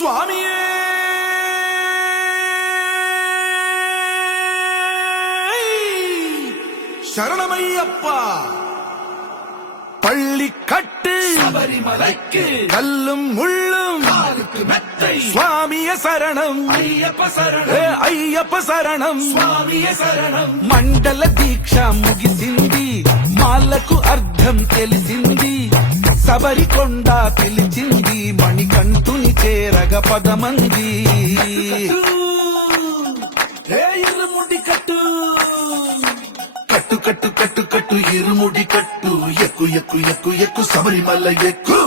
స్వామియే శరణమయ్యప్ప பள்ளிக்கட்டு சபரிமலைக்கு கல்லும் முள்ளும் காலுக்கு மெத்தை சுவாமிய சரணம் ஐயப்ப சரணம் అయ్యప్ప శరణం స్వామియ శరణం మండల దీక్ష ముగిసింది మాలకు అర్థం తెలిసింది శబరికొండ పిలిచింది మణికంఠుని చేరగ పదమంది ఇరుముడి కట్టు కట్టు కట్టు కట్టు కట్టు ఇరుముడి కట్టు ఎక్కు ఎక్కు ఎక్కు ఎక్కు శబరిమల ఎక్కు